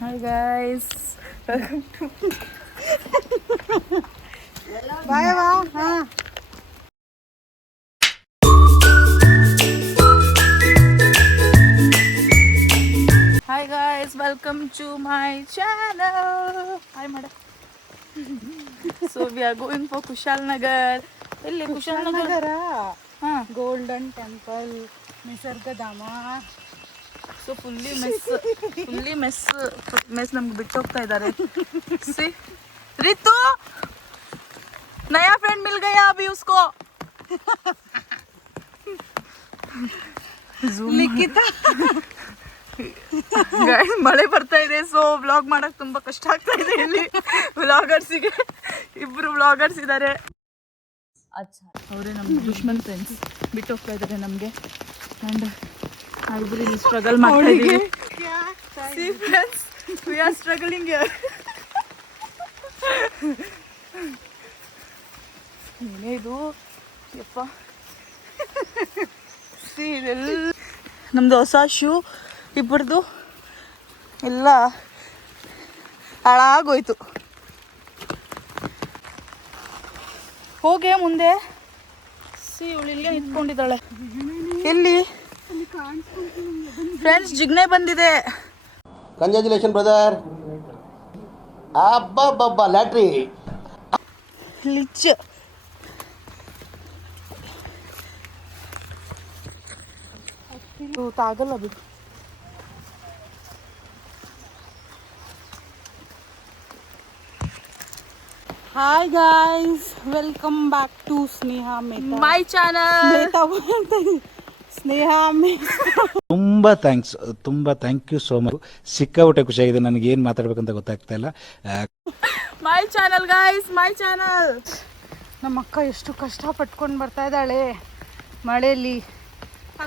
Hi guys, welcome to Bye bye. Hi guys, welcome to my channel. Hi madam. So we are going for Kushal Nagar. Elli Kushal Nagar? Ha. Golden Temple, Nisargadhama. So fully mess ನಮ್ಗೆ ಬಿಟ್ಟು ಹೋಗ್ತಾ ಇದ್ದಾರೆ. See, Ritu नया friend मिल गया अभी उसको. ಲಿಖಿತ guys ಮಳೆ ಬರ್ತಾ ಇದೆ, ಸೊ ವ್ಲಾಗ್ ಮಾಡಕ್ ತುಂಬಾ ಕಷ್ಟ ಆಗ್ತಾ ಇದೆ. ಇಲ್ಲಿ ವ್ಲಾಗರ್ಸಿಗೆ ಇಬ್ರು ವ್ಲಾಗರ್ಸ್ ಇದ್ದಾರೆ. ಅವರೇ ನಮ್ಮ ದುಶ್ಮನ್ ಫ್ರೆಂಡ್ಸ್ ಬಿಟ್ಟು ಹೋಗ್ತಾ ಇದ್ದಾರೆ ನಮಗೆ. ಅಂಡ್ ಇಬ್ರು ಇಲ್ಲಿ ಸ್ಟ್ರಗಲ್ ಮಾಡ್ತಾ ಇದೀವಿ. C friends, we are struggling here. ಏನೇ ಇದು ಯಪ್ಪ. ಸಿ ಇದೆಲ್ಲ ನಮ್ದು ಹೊಸ ಶೂ ಇಬ್ಬರದು ಎಲ್ಲ ಹಾಳಾಗೋಯ್ತು. ಹೋಗೆ ಮುಂದೆ. ಸಿ ಇವಳಿಲ್ಲೇ ನಿಂತ್ಕೊಂಡಿದ್ದಾಳೆ. ಎಲ್ಲಿ ಫ್ರೆಂಡ್ಸ್ ಜಿಗ್ನೆ ಬಂದಿದೆ. Congratulation brother. ಅಬ್ಬಬ್ಬಬ್ಬ ಲ್ಯಾಟ್ರಿ ಲಿಚ್. ತಾಗಲ್ಲ ಬಿಡು. Hi guys, welcome back to Sneha Mehta. My channel. Sneha Mehta. ತುಂಬ ಥ್ಯಾಂಕ್ ಯು ಸೋ ಮಚ್. ಸಿಕ್ಕಾಪಟ್ಟೆ ಖುಷಿಯಾಗಿದೆ. ನನಗೆ ಏನು ಮಾತಾಡ್ಬೇಕಂತ ಗೊತ್ತಾಗ್ತಾ ಇಲ್ಲ. My channel guys, my channel. ನಮ್ಮ ಅಕ್ಕ ಎಷ್ಟು ಕಷ್ಟ ಪಟ್ಕೊಂಡು ಬರ್ತಾ ಇದ್ದಾಳೆ ಮಳೆಯಲ್ಲಿ.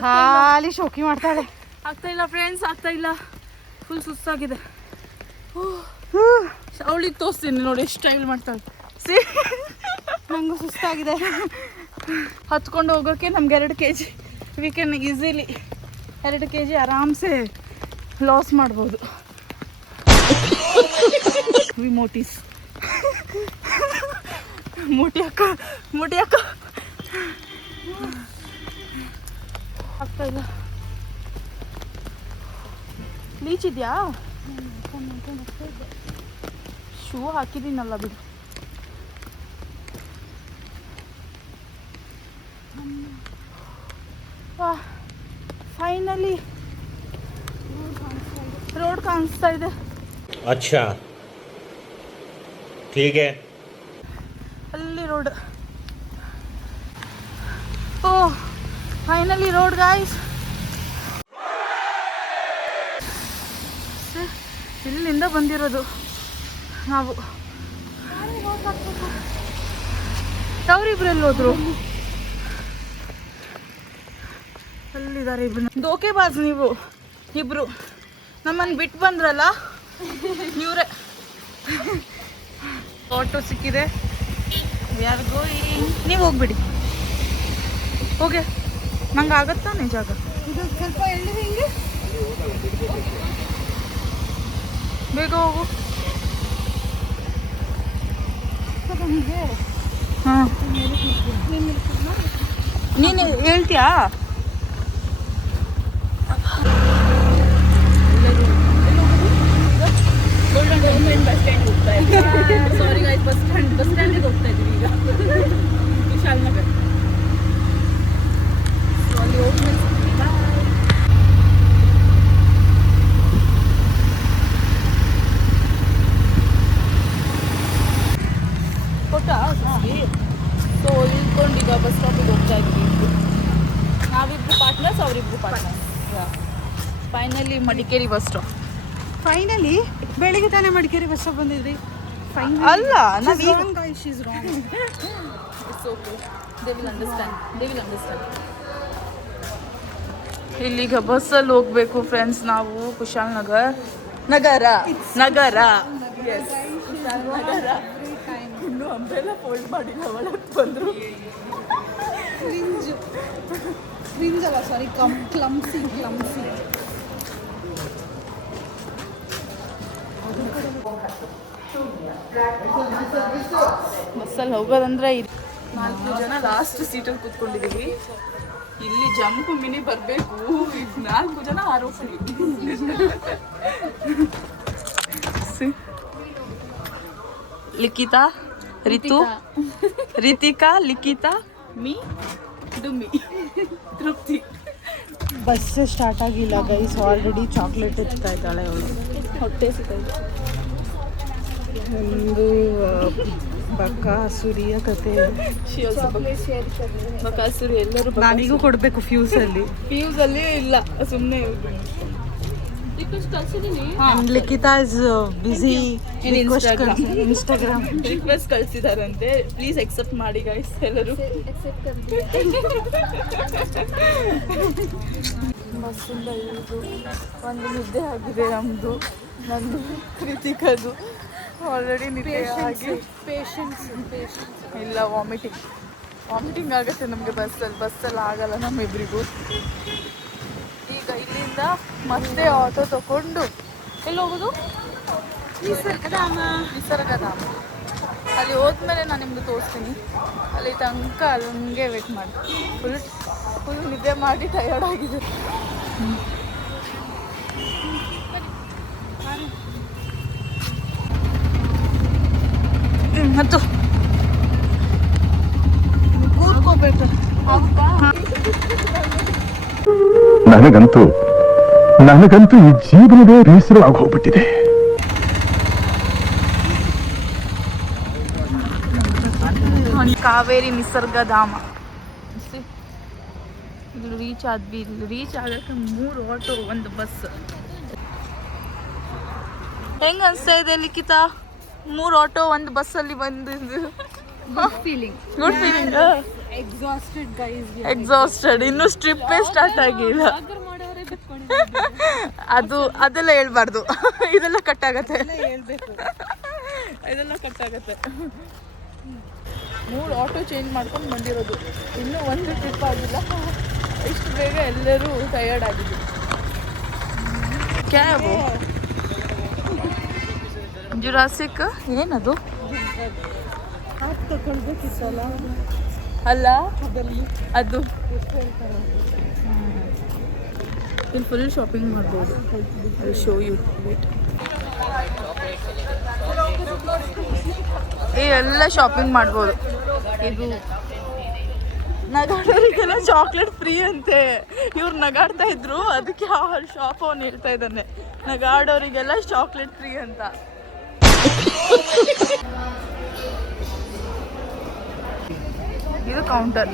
ಖಾಲಿ ಶೋಕಿ ಮಾಡ್ತಾಳೆ. ಆಗ್ತಾ ಇಲ್ಲ ಫ್ರೆಂಡ್ಸ್, ಆಗ್ತಾ ಇಲ್ಲ. ಫುಲ್ ಸುಸ್ತಾಗಿದೆ. ಅವಳಿಗೆ ತೋರಿಸ್ತೀನಿ ನೋಡಿ ಎಷ್ಟು ಟ್ರಾವೆಲ್ ಮಾಡ್ತಾಳೆ. ಸಿ ನಂಗೂ ಸುಸ್ತಾಗಿದೆ. ಹತ್ಕೊಂಡು ಹೋಗೋಕ್ಕೆ ನಮ್ಗೆ 2 kg. We can easily 2 kg ಆರಾಮ್ಸೆ ಲಾಸ್ ಮಾಡ್ಬೋದು. ವಿ ಮೋಟೀಸ್ ಮೂಟಿ ಅಕ್ಕ. ಆಗ್ತಾ ಇಲ್ಲ. ಲೀಚ್ ಇದೆಯಾ? ಶೂ ಹಾಕಿದ್ದೀನಲ್ಲ ಬಿಡು. ಫೈನಲಿ ರೋಡ್ ಕಾಣಿಸ್ತಾ ಇದೆ. अच्छा ठीक है. ಅಲ್ಲಿ ರೋಡ್. ಓ ಫೈನಲಿ ರೋಡ್ ಗಾಯ್ಸ್. ಇಲ್ಲಿಂದ ಬಂದಿರೋದು ನಾವು. ಅವರಿಬ್ರು ಎಲ್ಲಿ ಹೋದ್ರು? ಅಲ್ಲಿದ್ದಾರೆ ಇಬ್ರು. ದೋಕೆಬಾಜ್ ನೀವು ಇಬ್ರು. ನಮ್ಮನ್ನು ಬಿಟ್ಟು ಬಂದ್ರಲ್ಲ ಇವರೇ. ಆಟೋ ಸಿಕ್ಕಿದೆ. ಯಾರು ಗೋಯಿಂಗ್? ನೀವು ಹೋಗ್ಬಿಡಿ. ಹೋಗೆ ನಂಗೆ ಆಗತ್ತಾ ನಿಜಾಗ? ಇದು ಸ್ವಲ್ಪ ಎಳ್ಳು ಹಿಂಗೆ ಬೇಗ ಹೋಗು. ನಮಗೆ ಹಾಂ ನೀನು ಹೇಳ್ತೀಯಾ? ಗೋಲ್ಡನ್ ಗೌರ್ಮೆಂಟ್ ಬಸ್ ಸ್ಟ್ಯಾಂಡ್ ಹೋಗ್ತಾ ಇದ್ದೀವಿ. ಸಾರಿ ಗಾಯ್ಸ್, ಬಸ್ ಸ್ಟ್ಯಾಂಡಿಗೆ ಹೋಗ್ತಾ ಇದ್ದೀವಿ ಈಗ. ಕುಶಾಲ್ ನಗರ್. ಸೊ ಅಲ್ಲಿ ಹೋಗ್ಮೇಲೆ ಕೊಟ್ಟಾ ಸುಸ್ಗಿ. ಸೊ ಇಳ್ಕೊಂಡು ಈಗ ಬಸ್ ಸ್ಟಾಪಿಗೆ ಹೋಗ್ತಾ ಇದ್ವಿ. ನಾವಿಬ್ರು ಪಾರ್ಟ್ನರ್ಸ್, ಅವರಿಬ್ರು partners. Finally Madikeri bus stop. Finally ಬೆಳಿಗ್ಗೆ ತಾನೇ ಮಡಿಕೇರಿ ಬಸ್ ಸ್ಟಾಪ್ ಬಂದಿದ್ರಿ. ಅಲ್ಲ it's okay. They will understand. ಇಲ್ಲಿಗ ಬಸ್ಸಲ್ಲಿ ಹೋಗ್ಬೇಕು ಫ್ರೆಂಡ್ಸ್ ನಾವು. ಕುಶಾಲ್ ನಗರ. ಎಸ್, ಕುಶಾಲ್ ನಗರ. ಇನ್ನು ಅಂಬ್ರೆಲ್ಲ ಫೋಲ್ಡ್ ಮಾಡಿಲ್ಲ, ಒಳಗೆ ಬಂದರು. ಕ್ರಿಂಜ್ ಅಲ್ಲ, ಸಾರಿ, ಕ್ಲಮ್ಸಿ. ಬಸ್ಸಲ್ಲಿ ಹೋಗೋದಂದ್ರೆ 4 ಜನ ಲಾಸ್ಟ್ ಸೀಟಲ್ಲಿ ಕೂತ್ಕೊಂಡಿದ್ದೀವಿ. ಇಲ್ಲಿ ಜಂಪ್ ಮಿನಿ ಬರಬೇಕು, 4 ಜನ ಆರೋಪಿ. ಲಿಖಿತಾ, ರಿತು, ರಿತಿಕಾ, ಲಿಖಿತಾ, ಮೀ, ಡುಮ್ಮಿ, ತೃಪ್ತಿ. ಬಸ್ ಸ್ಟಾರ್ಟ್ ಆಗಿಲ್ಲ ಗೈಸ್, ಆಲ್ರೆಡಿ ಚಾಕ್ಲೇಟ್ ಹಚ್ತಾ ಇದ್ದಾಳೆ ಅವಳು. ಹೊಟ್ಟೆ ಸಿಗ್ತಾಯಿದೆ. ಒಂದು ಬಕಾಸುರಿಯ ಕತೆ. ಬಕಾಸುರಿ ಎಲ್ಲರೂ ನಾನಿಗೂ ಕೊಡಬೇಕು ಫ್ಯೂಸಲ್ಲಿ. ಫ್ಯೂಸಲ್ಲಿ ಇಲ್ಲ, ಸುಮ್ಮನೆ Likhita is busy In Instagram. Instagram request ಕಳಿಸಿದಾರಂತೆ, ಪ್ಲೀಸ್ ಎಕ್ಸೆಪ್ಟ್ ಮಾಡಿ ಗೈಸ್ ಎಲ್ಲರೂ. ಬಸ್ಸಿಂದ ಇಳಿದು ಒಂದು ನಿದ್ದೆ ಆಗಿದೆ ನಮ್ಮದು, ನಂದು ಕೃತಿಕದು ಆಲ್ರೆಡಿ ನಿದ್ದೆ ಆಗಿ. ಪೇಷನ್ಸ್ ಇಲ್ಲ, ವಾಮಿಟಿಂಗ್ ಆಗುತ್ತೆ ನಮಗೆ ಬಸ್ಸಲ್ಲಿ ಆಗಲ್ಲ ನಮ್ಮಿಬ್ಬರಿಗೂ. ಈಗ ಇಲ್ಲಿಂದ ಮತ್ತೆ ಆಟೋ ತಗೊಂಡು ಎಲ್ಲಿ ಹೋಗೋದು? ನಿಸರ್ಗಧಾಮ. ಅಲ್ಲಿ ಹೋದ್ಮೇಲೆ ನಾನು ನಿಮ್ಗೆ ತೋರಿಸ್ತೀನಿ. ಅಲ್ಲಿ ತನಕ ಅಲ್ಲಿಗೆ ವೇಟ್ ಮಾಡಿ. ಫುಲ್ ನಿದ್ದೆ ಮಾಡಿ ಟಯರ್ಡ್ ಆಗಿದೆ. ಮತ್ತು ಕೂತ್ಕೋಬೇಕು. ನನಗಂತೂ ಈ ಜೀವನವೇ ಬೇಸರ ಆಗೋಗ್ಬಿಟ್ಟಿದೆ. ಕಾವೇರಿ ನಿಸರ್ಗಧಾಮ. ಇಲ್ಲಿ ರೀಚ್ ಆದ್ವಿ. ಇಲ್ಲಿ ರೀಚ್ ಆಗಕ್ಕೆ 3 ಆಟೋ, 1 ಬಸ್. ಹೆಂಗ ಅನಿಸ್ತಾ ಇದೆ ಲಿಖಿತಾ? 3 ಆಟೋ 1 ಬಸ್ಸಲ್ಲಿ ಬಂದಿದ್ದು. Good feeling. ಎಕ್ಸಾಸ್ಟೆಡ್. ಇನ್ನೂ ಸ್ಟ್ರಿಪ್ಪೇ ಸ್ಟಾರ್ಟ್ ಆಗಿಲ್ಲ. ಅದೆಲ್ಲ ಹೇಳ್ಬಾರ್ದು, ಇದೆಲ್ಲ ಕಟ್ಟಾಗತ್ತೆ. ಇದೆಲ್ಲ ಕಟ್ಟಾಗತ್ತೆ. 3 ಆಟೋ ಚೇಂಜ್ ಮಾಡ್ಕೊಂಡು ಬಂದಿರೋದು, ಇನ್ನೂ 1 ಟ್ರಿಪ್ ಆಗಿಲ್ಲ. ಇಷ್ಟು ಬೇಗ ಎಲ್ಲರೂ ಟಯರ್ಡ್ ಆಗಿದ್ರು. ಕ್ಯಾಬು ಜುರಾಸಿಕ್ ಏನದು ಅಲ್ಲ, ಅದು ಇಲ್ಲಿ ಫುಲ್ ಶಾಪಿಂಗ್ ಮಾಡ್ಬೋದು. I show you. ಎಲ್ಲ ಶಾಪಿಂಗ್ ಮಾಡ್ಬೋದು. ಇದು ನಗಾಡೋರಿಗೆಲ್ಲ ಚಾಕ್ಲೇಟ್ ಫ್ರೀ ಅಂತೆ. ಇವ್ರು ನಗಾಡ್ತಾ ಇದ್ರು, ಅದಕ್ಕೆ ಆ ಶಾಪ್ ಅವನು ಹೇಳ್ತಾ ಇದ್ದಾನೆ ನಗಾಡೋರಿಗೆಲ್ಲ ಚಾಕ್ಲೇಟ್ ಫ್ರೀ ಅಂತ. ಇದು ಕೌಂಟರ್,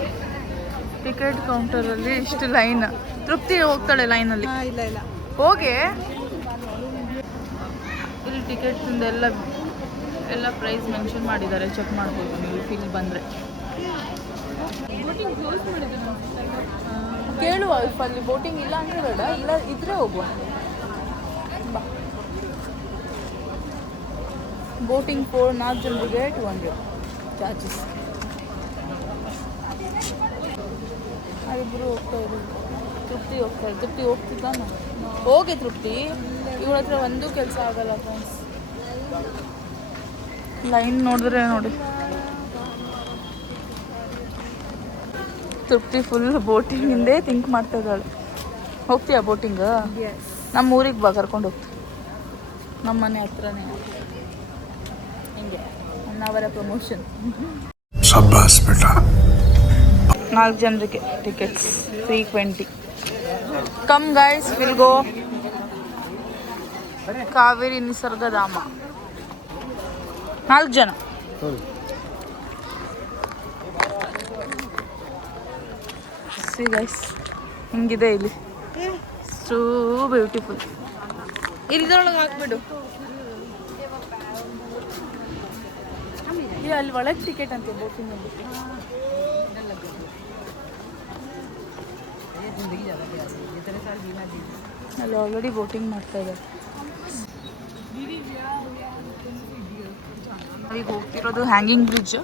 ಟಿಕೆಟ್ ಕೌಂಟರಲ್ಲಿ ಇಷ್ಟು ಲೈನ್. ತೃಪ್ತಿ ಹೋಗ್ತಾಳೆ ಲೈನಲ್ಲಿ. ಇಲ್ಲ ಹೋಗಿ ಇಲ್ಲಿ ಟಿಕೆಟ್ಸಿಂದ ಎಲ್ಲ ಪ್ರೈಸ್ ಮೆನ್ಷನ್ ಮಾಡಿದ್ದಾರೆ, ಚೆಕ್ ಮಾಡ್ಬೋದು ನೀವು ಇಲ್ಲಿ ಬಂದರೆ. ಕೇಳುವ ಅಲ್ಲಿ ಬೋಟಿಂಗ್ ಇಲ್ಲ ಅಂದರೆ ಬೇಡ, ಇಲ್ಲ ಇದ್ರೆ ಹೋಗುವ. ಬಾ, ಬೋಟಿಂಗ್ 4 ಜನರಿಗೆ 200 ಚಾರ್ಜಸ್. ಇಬ್ಬರು ಹೋಗ್ತಾ ಇದ್ದೀವಿ. ತೃಪ್ತಿ ಹೋಗ್ತಿದ್ದಾನ. ಹೋಗಿ ತೃಪ್ತಿ, ಇವಳ ಹತ್ರ ಒಂದೂ ಕೆಲಸ ಆಗಲ್ಲ ಫ್ರೆಂಡ್ಸ್. ಲೈನ್ ನೋಡಿದ್ರೆ ನೋಡಿ, ತೃಪ್ತಿ ಫುಲ್ ಬೋಟಿಂಗಿಂದೇ ಥಿಂಕ್ ಮಾಡ್ತಾ ಇದ್ದಾಳೆ. ಹೋಗ್ತೀಯಾ ಬೋಟಿಂಗ್? ನಮ್ಮ ಊರಿಗೆ ಬಾ, ಕರ್ಕೊಂಡು ಹೋಗ್ತೀವಿ. ನಮ್ಮ ಮನೆ ಹತ್ರನೇ. ಹಿಂಗೆ 1 ಅವರ್ ಪ್ರಮೋಷನ್. 4 ಜನರಿಗೆ tickets 320. Come guys, will go Kaveri Nisargadhama. 4 ಜನ. ಸಿ ಗೈಸ್, ಹಿಂಗಿದೆ ಇಲ್ಲಿ. So beautiful. ಇದ್ರೊಳಗೆ ಹಾಕ್ಬಿಡು. ಅಲ್ಲಿ ಒಳಗೆ ಟಿಕೆಟ್ ಅಂತೆ ಬೋಟಿಂಗಲ್ಲಿ. ಅಲ್ಲಿ ಆಲ್ರೆಡಿ ಬೋಟಿಂಗ್ ಮಾಡ್ತಾ ಇದ್ದಾರೆ. ಈಗ ಹೋಗ್ತಿರೋದು ಹ್ಯಾಂಗಿಂಗ್ ಬ್ರಿಡ್ಜ್.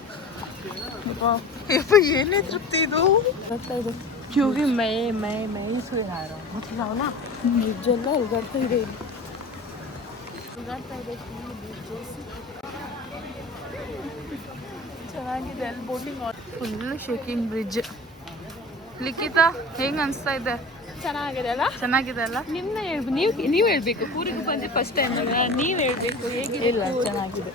ಏನೇ ತೃಪ್ತಿ ಇದು ಬರ್ತಾ ಇದೆ. ಕ್ಯೂವಿ ಮೈ ಬ್ರಿಡ್ಜ್ ಎಲ್ಲ ಅಲ್ಗಾಡ್ತಾ ಇದೆ ಇಲ್ಲಿ. ಚೆನ್ನಾಗಿದೆ ಅಲ್ಲಿ boating full shaking bridge. Likhitha ಹೆಂಗ್ ಅನ್ಸ್ತಾ ಇದೆ? ಚೆನ್ನಾಗಿದೆ ಅಲ್ಲ? ಚೆನ್ನಾಗಿದೆ ಅಲ್ಲ? ನೀವು ಹೇಳ್ಬೇಕು. ಕೂರಿಗೆ ಬಂದು ಫಸ್ಟ್ ಟೈಮ್ ಅಲ್ಲ, ನೀವು ಹೇಳ್ಬೇಕು ಹೇಗಿದೆ. ಇಲ್ಲ ಚೆನ್ನಾಗಿದೆ.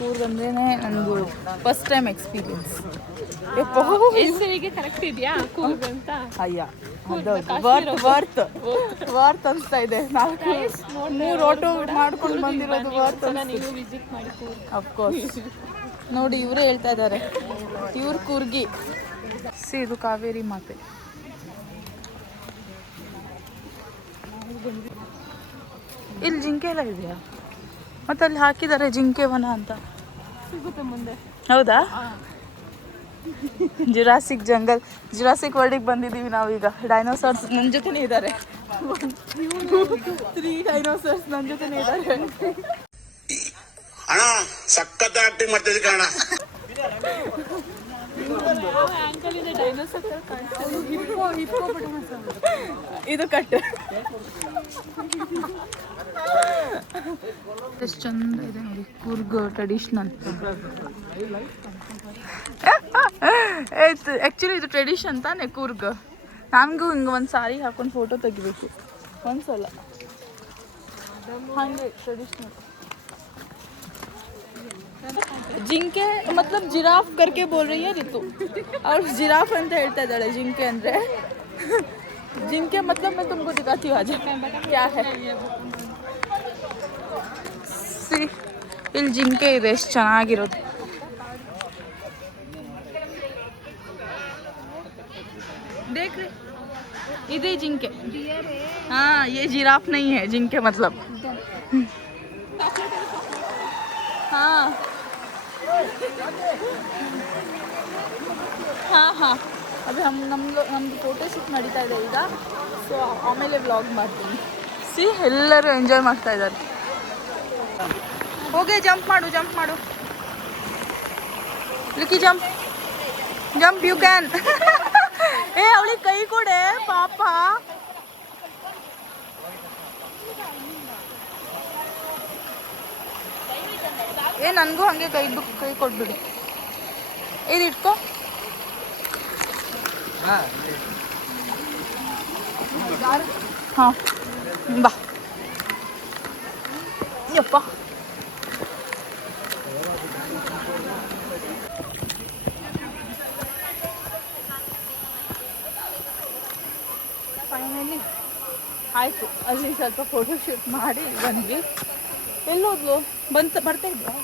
ಕೂರ್ಗ್ ಅಂದ್ರೇನೆ ನನಗೂ ಫಸ್ಟ್ ಟೈಮ್ ಎಕ್ಸ್ಪೀರಿಯನ್ಸ್. ಹೆಸರಿಗೆ ಕರೆಕ್ಟ್ ಇದೆಯಾ ಕೂರ್ಗ್ ಅಂತ? ಅಯ್ಯ ವರ್ತ್ ಅನ್ಸ್ತಾ ಇದೆ. ನಾಲ್ಕು 3 ಆಟೋ ಮಾಡ್ಕೊಂಡು ಬಂದಿರೋದು ವರ್ತ್. ನೀವು ವಿಸಿಟ್ ಮಾಡಿ ಕೂರ್ಗ್. ಅಫ್ಕೋರ್ಸ್. ನೋಡಿ ಇವರೇ ಹೇಳ್ತಾ ಇದ್ದಾರೆ, ಇವ್ರು ಕೂರ್ಗಿ. ಇದು ಕಾವೇರಿ ಮಾತೆ. ಇಲ್ಲಿ ಜಿಂಕೆ ಎಲ್ಲ ಇದೆಯಾ? ಮತ್ತೆ ಅಲ್ಲಿ ಹಾಕಿದ್ದಾರೆ ಜಿಂಕೆ ವನ ಅಂತ. ಸಿಗುತ್ತೆ ಮುಂದೆ. ಹೌದಾ? ಜುರಾಸಿಕ್ ಜಂಗಲ್, ಜುರಾಸಿಕ್ ವರ್ಲ್ಡಿಗೆ ಬಂದಿದ್ದೀವಿ ನಾವೀಗ. ಡೈನೋಸಾರ್ಸ್ ನನ್ನ ಜೊತೆನೇ ಇದ್ದಾರೆ. 3 ಡೈನೋಸಾರ್ಸ್ ನನ್ನ ಜೊತೆನೇ ಇದ್ದಾರೆ. ಅಣ್ಣ ಸಖತ್ ಆಕ್ಟಿಂಗ್ ಮಾಡ್ತಿದ್ದೆ ಕಣ. ಇದು ಕಟ್. ಎಷ್ಟು ಚಂದ ಇದೆ ನೋಡಿ ಕೂರ್ಗ್ ಟ್ರೆಡಿಷನಲ್. ಆ್ಯಕ್ಚುಲಿ ಇದು ಟ್ರೆಡಿಷನ್ ತಾನೇ ಕೂರ್ಗ್. ನನಗೂ ಹಿಂಗೆ ಒಂದು ಸಾರಿ ಹಾಕೊಂಡು ಫೋಟೋ ತೆಗಿಬೇಕು ಒಂದ್ಸಲ. ಹಾಗೆ ಟ್ರೆಡಿಷನಲ್. ಜಿಂಕೆ मतलब जिराफ करके बोल रही है रितु, और जिराफ ಅಂತ ಹೇಳ್ತಾ ಇದ್ದಾಳೆ. ಜಿಂಕೆ ಅಂದರೆ जिंके मतलब मैं तुमको दिखाती हूँ आज क्या है. ಇಲ್ಲಿ ಜಿಂಕೆ ಇದೆ, ಎಷ್ಟು ಚೆನ್ನಾಗಿರೋದು. देख रहे इधे जिंके. हाँ ये जिराफ नहीं है, जिंके मतलब. हाँ हाँ हाँ अभी हम ನಮ್ಮದು ಫೋಟೋ ಶೂಟ್ ನಡೀತಾ ಇದೆ ಈಗ. ಸೊ ಆಮೇಲೆ ವ್ಲಾಗ್ ಮಾಡ್ತೀನಿ. ಎಲ್ಲರೂ ಎಂಜಾಯ್ ಮಾಡ್ತಾ ಇದ್ದಾರೆ. ಹೋಗಿ ಜಂಪ್ ಮಾಡು ಲಿಕ್ಕಿ ಜಂಪ್ ಯು ಕ್ಯಾನ್. ಏ ಅವಳಿಗೆ ಕೈ ಕೊಡೆ ಪಾಪ. ಏ ನನಗೂ ಹಂಗೆ ಕೈ ಕೊಟ್ಬಿಡು. ಇದು ಇಟ್ಕೋ. ಹಾಂ ಬಾ ಯಪ್ಪ. ಫೈನಲಿ ಆಯಿತು. ಅಲ್ಲಿ ಸ್ವಲ್ಪ ಫೋಟೋ ಶೂಟ್ ಮಾಡಿ ಬಂದ್ವಿ. ಎಲ್ಲೋದ್ಲು ಬರ್ತಾ ಇದ್ವಾ?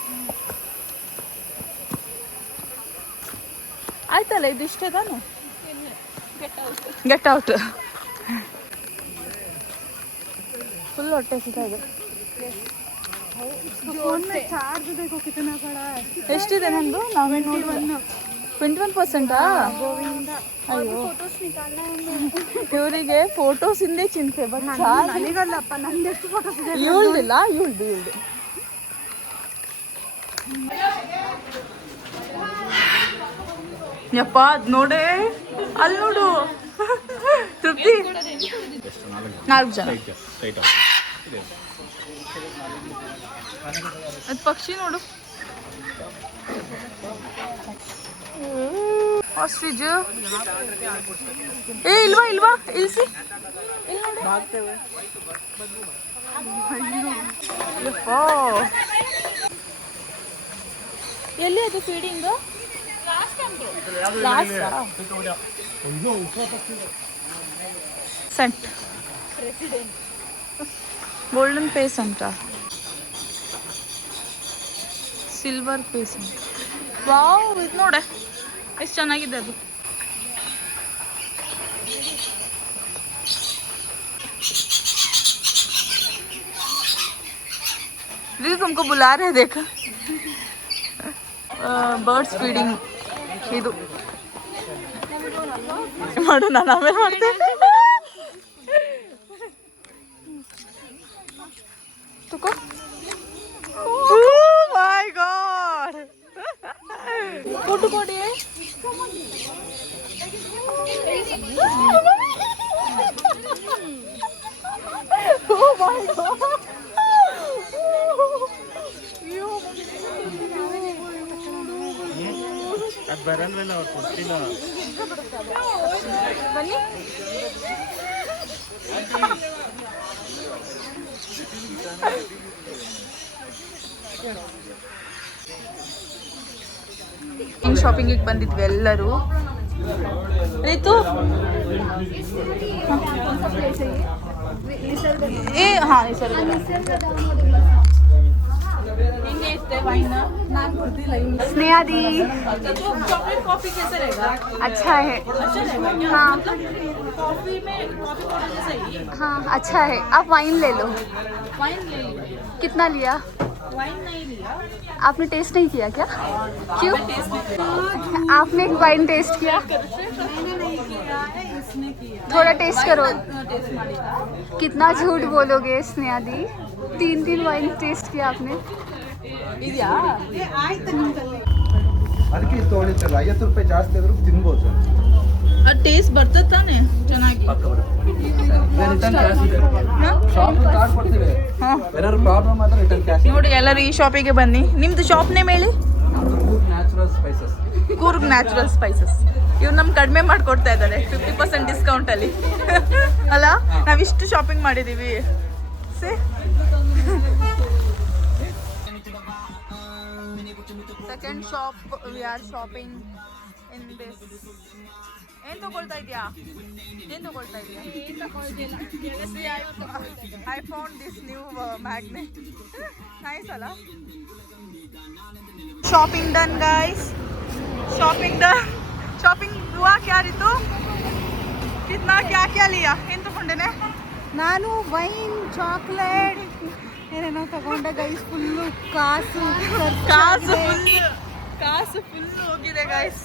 ಆಯ್ತಲ್ಲ, ಇದಿಷ್ಟೇ ತಾನು. Get out. ಫುಲ್ ಹೊಟ್ಟೆ ಸಿಗ್ತಾ ಇದೆ. ಎಷ್ಟಿದೆ ನಂದು? 21%. ಅಯ್ಯೋ ಇವರಿಗೆ ಫೋಟೋಸ್ ಇಂದೇ ಚಿಂತೆ. ಬಟ್ ಇವಳ್ದಿಲ್ಲ. ಯಪ್ಪ ನೋಡೆ ಅಲ್ಲಿ ನೋಡು ತೃಪ್ತಿ. 4 ಜನ. ಅದು ಪಕ್ಷಿ ನೋಡು. ಆಸ್ಟ್ರಿಚ್. ಏ ಇಲ್ವಾ ಇಲ್ಸಿ. ಎಲ್ಲಿ ಅದು ಫೀಡಿಂಗ್? ಸೆಂಟ್ golden pheasant, silver pheasant. Wow, ಇದು ನೋಡೆ ಎಷ್ಟು ಚೆನ್ನಾಗಿದೆ ಅದು. दीदी तुमको बुला रहे हैं, देखा. ಬರ್ಡ್ಸ್ ಫೀಡಿಂಗ್ ಇದು ಮಾಡು. ನಾನು ಆಮೇಲೆ ಮಾಡ್ತೇನೆ. ತುಕೋ. ಮೈ ಗಾಡ್, ಫೋಟೋ ಕೊಡಿ. ಓ ಮೈ ಗಾಡ್. ಬನ್ನಿ. ಹಿಂಗ್ ಶಾಪಿಂಗಿಗೆ ಬಂದಿದ್ವಿ ಎಲ್ಲರೂ. ರೀತು ಹಿಂಗೆ ಇಷ್ಟೇ ವೈನ್ स्नेहा दी चॉकलेट कॉफी कैसे रहेगा? अच्छा है अच्छा रहेगा क्या? हाँ। मतलब कॉफी में कॉफी पाउडर जैसा ही हाँ अच्छा है आप वाइन ले लो वाइन ले लिया. कितना लिया वाइन नहीं लिया. आपने टेस्ट नहीं किया क्या क्यों टेस्ट नहीं आपने वाइन टेस्ट किया इसने किया. थोड़ा टेस्ट करो टेस्ट ಮಾಡಿಲ್ಲ. कितना झूठ बोलोगे स्नेहा दी 3 वाइन टेस्ट किया आपने ಇದೆಯಾ? ಅದಕ್ಕೆ ಇದು ತೊಗೊಳಿತಲ್ಲ 50 ರೂಪಾಯಿ ಜಾಸ್ತಿ ಆದ್ರೂ ತಿನ್ಬೋದು ಅದು ಟೇಸ್ಟ್ ಬರ್ತದೆ ತಾನೆ ಚೆನ್ನಾಗಿ. ಶಾಪ್ ಕಾರ್ಡ್ ಕೊಡ್ತೀವಿ ಏನಾದ್ರು ಪ್ರಾಬ್ಲಮ್ ಆದ್ರೆ ರಿಟರ್ನ್ ಕ್ಯಾಶ್ ನೋಡಿ ಎಲ್ಲರೂ ಈ ಶಾಪಿಗೆ ಬನ್ನಿ. ನಿಮ್ದು ಶಾಪ್ ನೇಮ್ ಹೇಳಿ. Natural spices Coorg natural spices. ಇವ್ರು ನಮ್ಗೆ ಕಡಿಮೆ ಮಾಡಿಕೊಡ್ತಾ ಇದ್ದಾರೆ 50% ಡಿಸ್ಕೌಂಟಲ್ಲಿ. ಅಲ್ಲ ನಾವಿಷ್ಟು ಶಾಪಿಂಗ್ ಮಾಡಿದ್ದೀವಿ. Say second shop we are shopping in this. ಏನ್ ತಗೊಳ್ತಾ ಇದೆಯಾ? ಏನ್ ತಗೊಳ್ತಾ ಇದೆಯಾ? I found this new magnet. Nice ಅಲ್ಲ? Shopping done guys, shopping done. Shopping हुआ क्या रितु? कितना क्या क्या लिया? इन तो फंडे ನಾನು ವೈನ್ ಚಾಕ್ಲೇಟ್ ಏನೇನೋ ತಗೊಂಡೆ ಗೈಸ್. ಫುಲ್ಲು ಕಾಸು ಕಾಸು ಫುಲ್ ಹೋಗಿದೆ गाइस.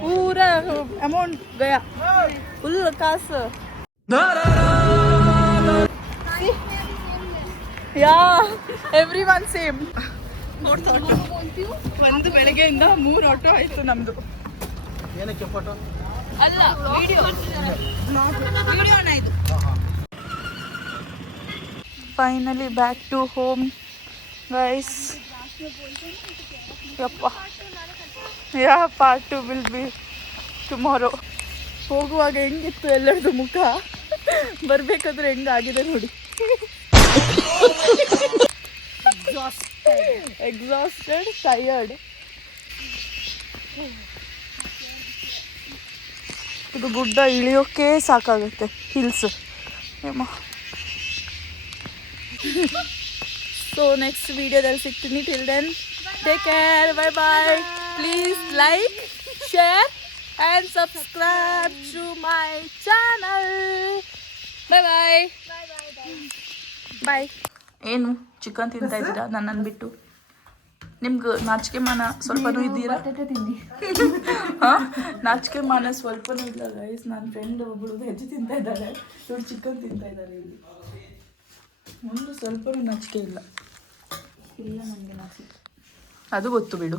पूरा अमाउंट गया फुल ಕಾಸು. ಯಾ ಎವ್ರಿವನ್ ಸೇಮ್. ಒಂದು ಬೆಳಗ್ಗೆಯಿಂದ 3 ಆಟೋ ಆಯ್ತು ನಮ್ದು. ಏನಕ್ಕೆ ಫೋಟೋ ಅಲ್ಲ ವಿಡಿಯೋನ ಇದು. Finally back to home guys. ಯಪ್ಪ ಯಾ ಪಾರ್ಟ್ 2 ವಿಲ್ ಬಿ ಟುಮಾರೋ. ಹೋಗುವಾಗ ಹೆಂಗಿತ್ತು ಎಲ್ಲರದು ಮುಖ, ಬರಬೇಕಾದ್ರೆ ಹೆಂಗಾಗಿದೆ ನೋಡಿ. exhausted, tired. ಇದು ಗುಡ್ಡ ಇಳಿಯೋಕೆ ಸಾಕಾಗುತ್ತೆ. ಹಿಲ್ಸ್. ಸೊ ನೆಕ್ಸ್ಟ್ ವಿಡಿಯೋದಲ್ಲಿ ಸಿಗ್ತೀನಿ. Till then take care. Bye bye. Please like, share and subscribe to my channel. Bye bye bye. ಏನು ಚಿಕನ್ ತಿಂತಾ ಇದ್ದೀರಾ ನನ್ನನ್ನು ಬಿಟ್ಟು? ನಿಮ್ಗೆ ನಾಚಿಕೆ ಮಾನ ಸ್ವಲ್ಪನೂ ಇದ್ದೀರಾ? ಹಾಂ, ನಾಚಿಕೆ ಮಾನ ಸ್ವಲ್ಪನೂ ಇಲ್ಲ ಗೈಸ್. ನನ್ನ ಫ್ರೆಂಡ್ ಒಬ್ಬಳು ವೆಜ್ ತಿಂತಾ ಇದ್ದಾಳೆ, ಇವ್ರು ಚಿಕನ್ ತಿಂತಾ ಇದ್ದಾರೆ. ಇಲ್ಲಿ ಒಂದು ಸ್ವಲ್ಪನೂ ನಾಚಿಕೆ ಇಲ್ಲ. ಇಲ್ಲ ನನಗೆ ನಾಚಿಕೆ, ಅದು ಗೊತ್ತು ಬಿಡು.